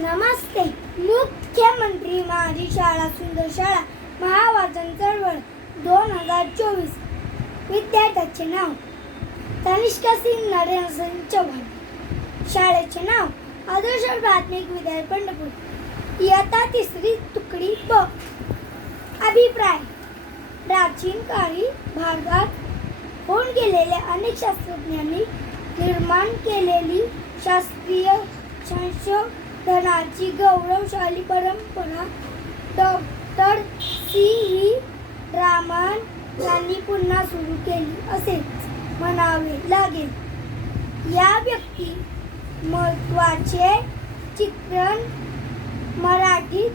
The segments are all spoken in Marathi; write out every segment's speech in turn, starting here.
नमस्ते. मुख्यमंत्री माझी शाळा सुंदर शाळा महावाचन चळवळ 2024. विद्यार्थ्याचे नाव तनिष्का सिंग नरेंद्र सिंग चौहान. शाळेचे नाव आदर्श प्राथमिक विद्यालय पंढरपूर. इयत्ता 3री तुकडी ब. अभिप्राय: प्राचीन काळी भारतात होऊन गेलेल्या अनेक शास्त्रज्ञांनी निर्माण केलेली शास्त्रीय संशोधनाची गौरवशाली परंपरा डॉक्टर सी. व्ही. रामन यांनी पुन्हा सुरू केली असेच म्हणावे लागेल. या व्यक्तिमत्त्वाचे चित्रण मराठीत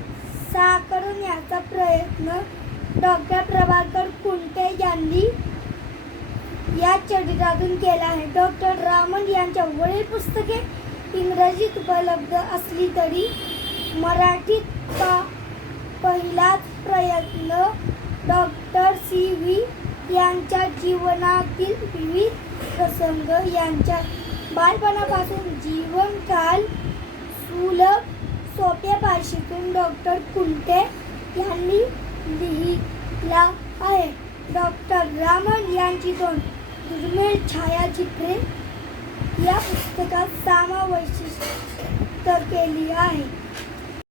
साकारण्याचा प्रयत्न डॉक्टर प्रभाकर कुंटे यांनी या चरित्रातून केला आहे. डॉक्टर रामन यांच्या वरील पुस्तके इंग्रजीत उपलब्ध असली तरी मराठीत पहिलाच प्रयत्न डॉक्टर सी. व्ही. यांच्या जीवनातील विविध प्रसंग यांच्या बालपणापासून जीवनकाल सुलभ सोप्या भाषेतून डॉक्टर कुंटे यांनी लिहिला आहे. डॉक्टर रामन यांची 2 दुर्मिळ छायाचित्रे या पुस्तकात समाविष्ट केली आहेत.